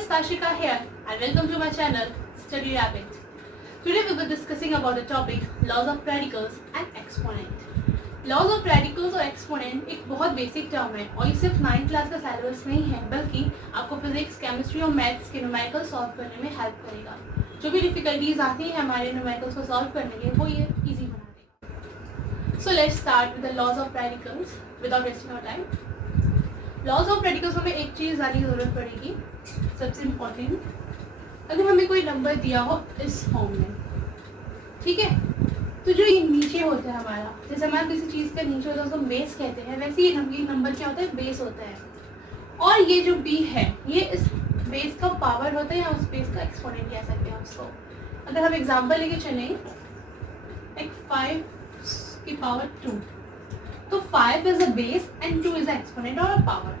is Tashika here and welcome to my channel Study Rabbit. Today we will be discussing about the topic laws of radicals and exponent. Laws of radicals और exponent एक बहुत basic term है और ये सिर्फ 9th class का syllabus नहीं है बल्कि आपको फिजिक्स, केमिस्ट्री और मैथ्स के न्यूमेरिकल सॉल्व करने में हेल्प करेगा। जो भी डिफिकल्टीज आती हैं हमारे न्यूमेरिकल्स को सॉल्व करने के वो ये इजी बना देगा। So let's start with the laws of radicals without wasting our time. Laws of radicals हमें एक चीज़ जानने की ज़रूरत पड़ेगी, सबसे इम्पॉर्टेंट, अगर हमें कोई नंबर दिया हो इस फॉर्म में, ठीक है, तो जो ये नीचे होता है हमारा, जैसे हमारा किसी चीज़ का नीचे होता है उसको बेस कहते हैं, वैसे ये नंबर क्या होता है, बेस होता है। और ये जो b है ये इस बेस का पावर होता है या उस बेस का एक्सपोनेंट कह सकते हैं उसको। अगर हम एग्जांपल लेके चलें, एक 5 की पावर 2, तो 5 is a base and 2 is a exponent और अ पावर,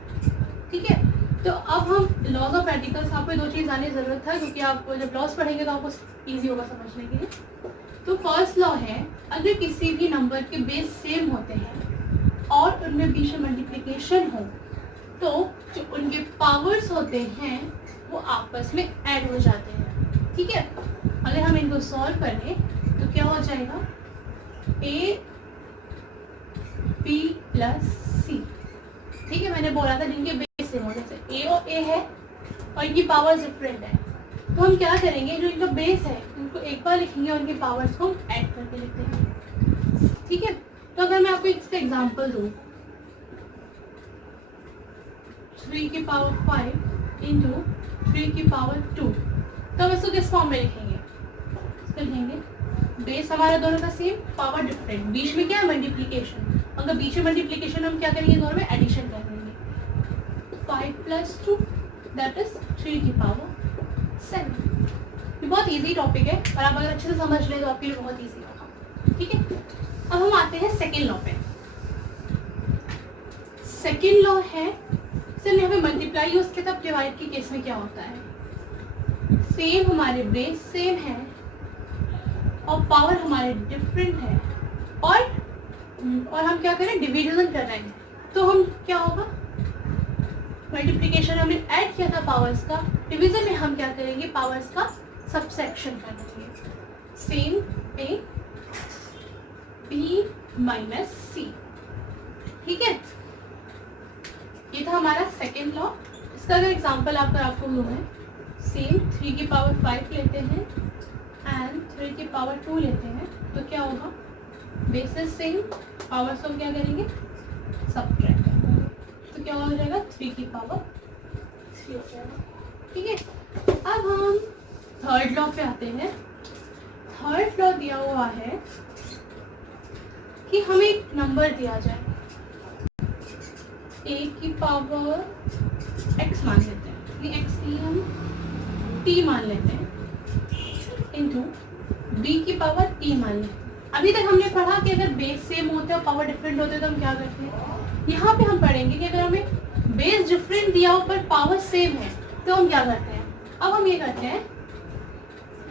ठीक है। तो अब हम लॉज ऑफ रेडिकल्स, आपको दो चीज़ आने की ज़रूरत था क्योंकि आप जब लॉज पढ़ेंगे तो आपको ईजी होगा समझने के लिए। तो फर्स्ट लॉ है, अगर किसी भी नंबर के बेस सेम होते हैं और उनमें बीच में मल्टीप्लिकेशन हो तो जो उनके पावर्स होते हैं वो आपस में ऐड हो जाते हैं, ठीक है। अगर हम इनको सॉल्व करें तो क्या हो जाएगा, a b प्लस c, ठीक है। मैंने बोला था जिनके बेस सेम होते हैं, a और a है और इनकी पावर्स डिफरेंट है, तो हम क्या करेंगे, जो इनका बेस है उनको एक बार लिखेंगे और उनकी पावर्स को ऐड करके लिखते हैं, ठीक है। तो अगर मैं आपको इसका एग्जांपल दूँ, 3 की पावर 5 इंटू 3 की पावर 2, तो हम इसको किस फॉर्म में लिखेंगे, इसको लिखेंगे बेस हमारा दोनों का सेम, पावर डिफरेंट, बीच में क्या है मल्टीप्लिकेशन। अगर बीच में मल्टीप्लिकेशन हम क्या करेंगे, दोनों में एडिशन कर देंगे, 5 प्लस 2 दैट इज 3 की पावर 7। ये बहुत इजी टॉपिक है और आप अगर अच्छे से समझ लें तो आपके लिए बहुत इजी होगा, ठीक है। अब हम आते हैं सेकेंड लॉ पे। सेकेंड लॉ है, सिर्फ यहाँ पे मल्टीप्लाई यूज किया, तब डिवाइड के केस में क्या होता है, सेम हमारे बेस सेम है और पावर हमारे डिफरेंट है और हम क्या करें, डिविजन कर रहे हैं, तो हम क्या होगा, मल्टीप्लिकेशन हमने ऐड किया था पावर्स का, डिवीजन में हम क्या करेंगे, पावर्स का सबसेक्शन कर देंगे, सेम ए बी माइनस सी, ठीक है। ये था हमारा सेकेंड लॉ। इसका अगर एग्जांपल आपको दूँ मैं, सेम 3 की पावर 5 लेते हैं एंड 3 की पावर 2 लेते हैं, तो क्या होगा, बेसिस सेम, पावर्स को क्या करेंगे, सब्ट्रैक्ट करेंगे, तो क्या हो जाएगा, 3 की पावर 3 हो जाएगा, ठीक है। अब हम थर्ड लॉ पे आते हैं। थर्ड लॉ दिया हुआ है कि हमें एक नंबर दिया जाए, a की पावर x मान लेते हैं, ये x की हम t मान लेते हैं, इंटू b की पावर t मान लेते हैं। अभी तक हमने पढ़ा कि अगर बेस सेम होते हैं और पावर डिफरेंट होते हैं तो हम क्या करते हैं, यहाँ पे हम पढ़ेंगे कि अगर हमें बेस डिफरेंट दिया हो पर पावर सेम है तो हम क्या करते हैं। अब हम ये करते हैं,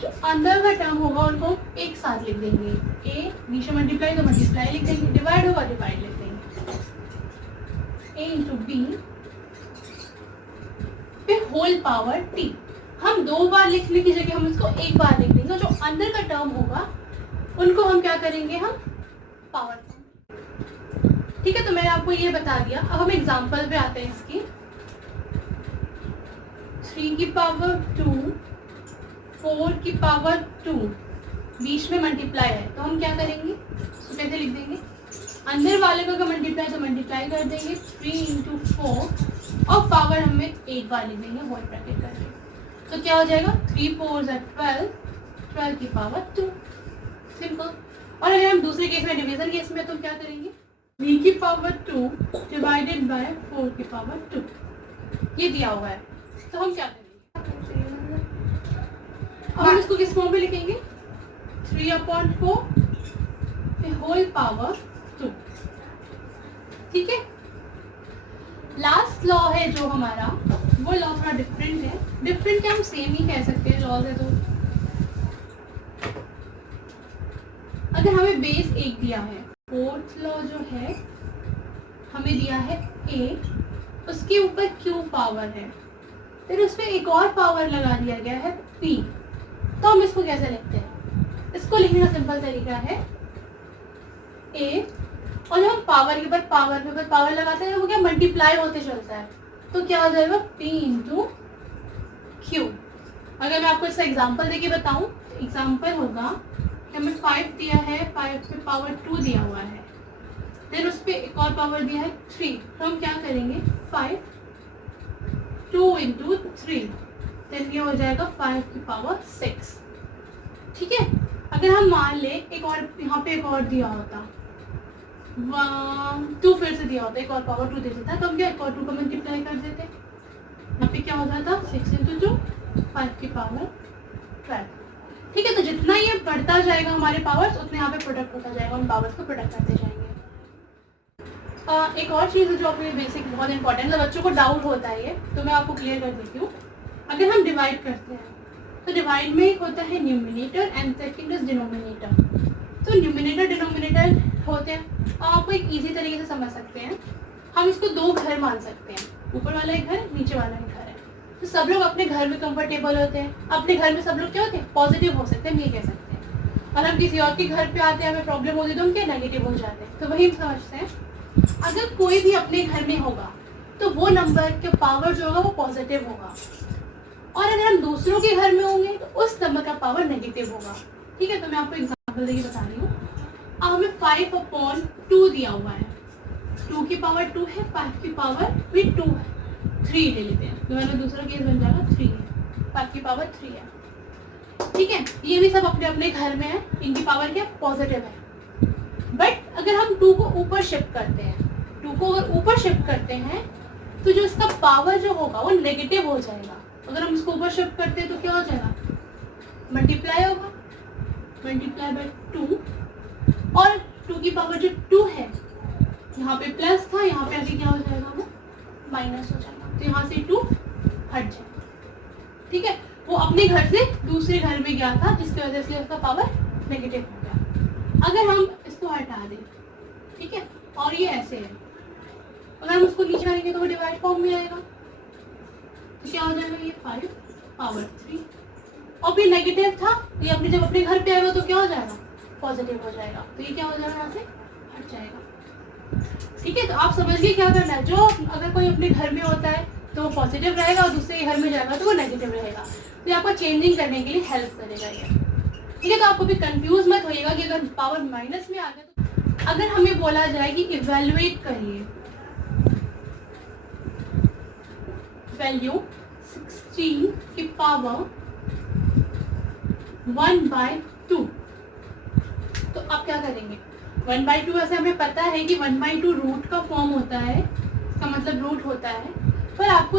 जो अंदर का टर्म होगा उनको एक साथ लिख देंगे, a बीच में मल्टीप्लाई तो मल्टीप्लाई लिख देंगे, डिवाइड होगा डिवाइड लिख देंगे, a इंटू बी पे होल पावर t। हम 2 बार लिखने की जगह हम इसको एक बार लिख देंगे, जो अंदर का टर्म होगा उनको हम क्या करेंगे, हम पावर, ठीक है। तो मैंने आपको ये बता दिया। अब हम एग्जांपल पे आते हैं इसकी, 3 की पावर 2 4 की पावर 2, बीच में मल्टीप्लाई है तो हम क्या करेंगे, तो कैसे लिख देंगे, अंदर वाले को अगर मल्टीप्लाई तो मल्टीप्लाई कर देंगे, 3 इंटू 4 और पावर हमें एक बार लिख देंगे होल ब्रैकेट करके, तो क्या हो जाएगा, 3 4 12, 12 की पावर 2, सिंपल। और अगर हम दूसरे केस में डिवीजन केस में तो क्या करेंगे, 3 की पावर 2 डिवाइडेड बाय 4 की पावर 2, ये दिया हुआ है, तो हम क्या करेंगे, हम इसको किस फॉर्म में लिखेंगे, 3/4 होल पावर 2, ठीक है। लास्ट लॉ है जो हमारा, वो लॉ थोड़ा डिफरेंट है, डिफरेंट क्या हम सेम ही कह सकते हैं, लॉज है तो अगर हमें बेस एक दिया है, फोर्थ लॉ जो है हमें दिया है a, उसके ऊपर q पावर है, फिर उस पर एक और पावर लगा दिया गया है p, तो हम इसको कैसे लिखते हैं? इसको लिखने का सिंपल तरीका है a, और जब हम पावर के ऊपर पावर लगाते हैं वो क्या मल्टीप्लाई होते चलता है, तो क्या हो जाएगा p इंटू क्यू। अगर मैं आपको इसका एग्जाम्पल देके बताऊं, एग्जाम्पल होगा कि हमें 5 दिया है, 5 पे पावर 2 दिया हुआ है, देन उस पर एक और पावर दिया है 3, तो हम क्या करेंगे 5 2 इंटू 3, देन ये हो जाएगा 5 की पावर 6। ठीक है, अगर हम मान ले एक और यहाँ पे एक और दिया होता 2 फिर से दिया होता, एक और पावर 2 दे देता, तो हम क्या एक और 2 को मल्टीप्लाई कर देते, यहाँ पे क्या हो जाता 6 इंटू 2 5 की पावर 12। ठीक है, तो जितना ये बढ़ता जाएगा हमारे पावर्स, उतने यहाँ पे प्रोडक्ट होता जाएगा, हम पावर्स को प्रोडक्ट करते जाएंगे। एक और चीज़ जो अपनी बेसिक बहुत इंपॉर्टेंट है, बच्चों को डाउट होता है ये, तो मैं आपको क्लियर कर देती हूँ। अगर हम डिवाइड करते हैं तो डिवाइड में एक होता है numerator and second is denominator. तो न्यूमिनेटर डिनोमिनेटर होते हैं, आपको एक इजी तरीके से समझ सकते हैं। हम इसको 2 घर मान सकते हैं, ऊपर वाला एक घर, नीचे वाला एक घर है। तो सब लोग अपने घर में कंफर्टेबल होते हैं, अपने घर में सब लोग क्या होते हैं पॉजिटिव हो सकते हैं, हम ये कह सकते हैं। और हम किसी और के घर पे आते हैं, हमें प्रॉब्लम होती है तो हम क्या नेगेटिव हो जाते हैं। तो वही हम समझते हैं, अगर कोई भी अपने घर में होगा तो वो नंबर के पावर जो होगा वो पॉजिटिव होगा, और अगर हम दूसरों के घर में होंगे तो उस नंबर का पावर नेगेटिव होगा। ठीक है, तो मैं आपको एग्जाम्पल देके बता रही हूँ। अब हमें 5/2 दिया हुआ है, 2 की पावर 2 है, 5 की पावर भी 2 है, 3 ले लेते हैं, तो मैंने दूसरा केस बन जाएगा 3 है, 5 की पावर 3 है। ठीक है, ये भी सब अपने अपने घर में है, इनकी पावर क्या पॉजिटिव है। बट अगर हम 2 को ऊपर शिफ्ट करते हैं, 2 को अगर ऊपर शिफ्ट करते हैं तो जो इसका पावर जो होगा वो नेगेटिव हो जाएगा। अगर हम इसको ऊपर शिफ्ट करते हैं तो क्या हो जाएगा मल्टीप्लाई होगा, मल्टीप्लाई बाय 2, और 2 की पावर जो 2 है, यहाँ पे प्लस था, यहाँ पे आगे क्या हो जाएगा वो माइनस हो जाएगा, तो यहाँ से 2 हट जाएगा। ठीक है, वो अपने घर से दूसरे घर में गया था जिसकी वजह से उसका पावर नेगेटिव हो गया। अगर हम इसको हटा दें, ठीक है, और ये ऐसे है, अगर हम उसको नीचे आएंगे तो वो डिवाइड फॉर्म में आएगा, तो क्या हो जाएगा ये 5 पावर 3, और भी नेगेटिव था, ये अपने जब अपने घर पे आएगा तो क्या हो जाएगा पॉजिटिव हो जाएगा, तो ये क्या हो जाएगा यहाँ से हट जाएगा। ठीक है, तो आप समझिए क्या करना है, जो अगर कोई अपने घर में होता है तो वो पॉजिटिव रहेगा और दूसरे घर में जाएगा तो वो नेगेटिव रहेगा, तो ये आपको चेंजिंग करने के लिए हेल्प करेगा ये। ठीक है, तो आपको भी कंफ्यूज मत होइएगा कि अगर पावर माइनस में आ गया तो अगर हमें बोला जाए कि इवेल्युएट करिए वैल्यू 16 की पावर 1/2, तो आप क्या करेंगे 1/2, वैसे हमें पता है कि 1/2 रूट का फॉर्म होता है, इसका मतलब रूट होता है, पर आपको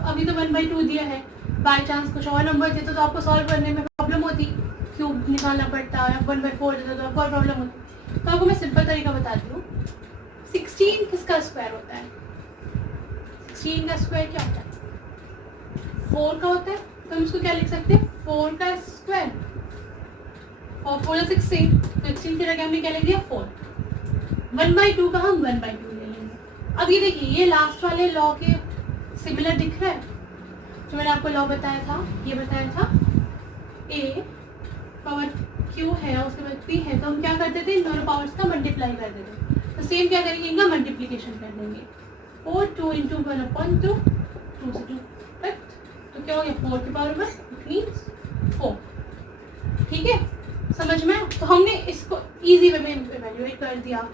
अभी तो 1/2 दिया है, बाय चांस कुछ और नंबर देते तो आपको सॉल्व करने में प्रॉब्लम होती, क्यूब निकालना पड़ता है, 1/4 देते तो आपको और प्रॉब्लम होती। तो आपको मैं सिंपल तरीका बताती हूँ, 16 किसका स्क्वायर होता है, 16 का स्क्वायर क्या होता है 4 का होता है, तो हम इसको क्या लिख सकते हैं 4 का स्क्वायर, और 4 16, 16 की जगह हमने क्या लिख दिया 4, 1/2 का हम 1/2 ले लेंगे। अब ये देखिए, ये लास्ट वाले लॉ के सिमिलर दिख रहा है, जो मैंने आपको लॉ बताया था, ये बताया था a पावर q है और उसके बाद p है, तो हम क्या करते थे इन दोनों पावर्स का मल्टीप्लाई कर देते, तो सेम क्या करेंगे इनका मल्टीप्लीकेशन कर देंगे, 4 2 इंटू 1/2, 2 से 2 कट, तो क्या हो गया 4 की पावर 1 मीन्स 4। ठीक है, समझ में, तो हमने इसको इजी वे में इवैल्यूएट कर दिया।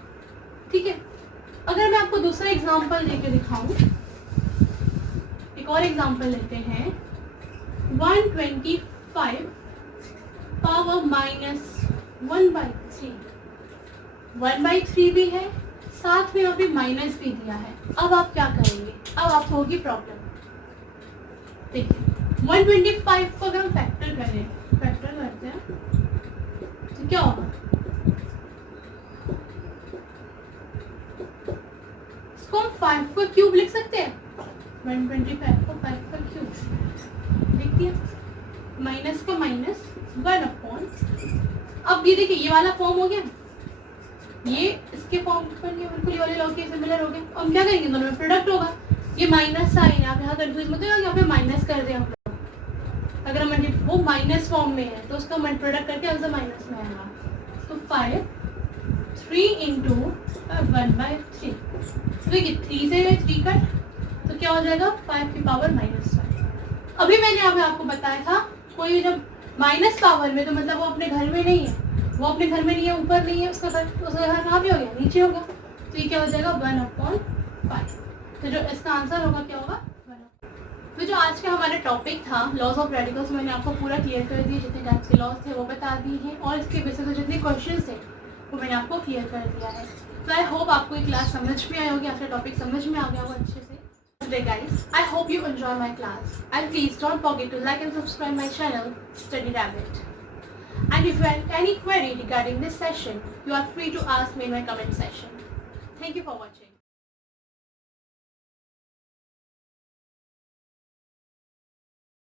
ठीक है, अगर मैं आपको दूसरा एग्जांपल लेके दिखाऊं, एक और एग्जांपल लेते हैं 125 पावर -1/3, 1/3 भी है, साथ में अभी माइनस भी दिया है। अब आप क्या करेंगे, अब आपको होगी प्रॉब्लम। देखिए 125 को अगर हम फैक्टर करते हैं तो क्या होगा, इसको हम 5 का क्यूब लिख सकते हैं, 125 को 5 का क्यूब लिख दिया, माइनस का माइनस 1/, अब ये देखिए ये वाला फॉर्म हो गया, ये इसके फॉर्म बन गया, बिल्कुल ये वाले लॉ के सिमिलर हो गए। हम क्या करेंगे दोनों में प्रोडक्ट होगा, ये माइनस साइन है, आप यहाँ कंफ्यूज मत हो, यहाँ पे माइनस कर दें हम लोग। अगर हम वो माइनस फॉर्म में है तो उसका मन प्रोडक्ट करके आंसर माइनस में आएगा। तो 5 3 इंटू 1/3, तो देखिए 3 से 3 कट, तो क्या हो जाएगा 5 की पावर -5। अभी मैंने यहाँ पे आपको बताया था कोई जब माइनस पावर में, तो मतलब वो अपने घर में नहीं है, वो अपने घर में नहीं है, ऊपर नहीं है, उसका घर कहाँ पे हो गया, नीचे होगा। तो ये क्या हो जाएगा 1/5। तो जो इसका आंसर होगा क्या होगा 1/5। तो जो आज का हमारा टॉपिक था लॉज ऑफ रेडिकल्स, मैंने आपको पूरा क्लियर कर दिया, जितने टाइप्स के लॉज थे वो बता दिए हैं, और इसके बेसिस पे जितने क्वेश्चन थे वो मैंने आपको क्लियर कर दिया है। तो आई होप आपको ये क्लास समझ में आई होगी, आपका टॉपिक समझ में आ गया होगा अच्छे से। Today guys, I hope you enjoy my class, and please don't forget to like and subscribe my channel Study Rabbit. And if you have any query regarding this session, you are free to ask me in my comment section. Thank you for watching.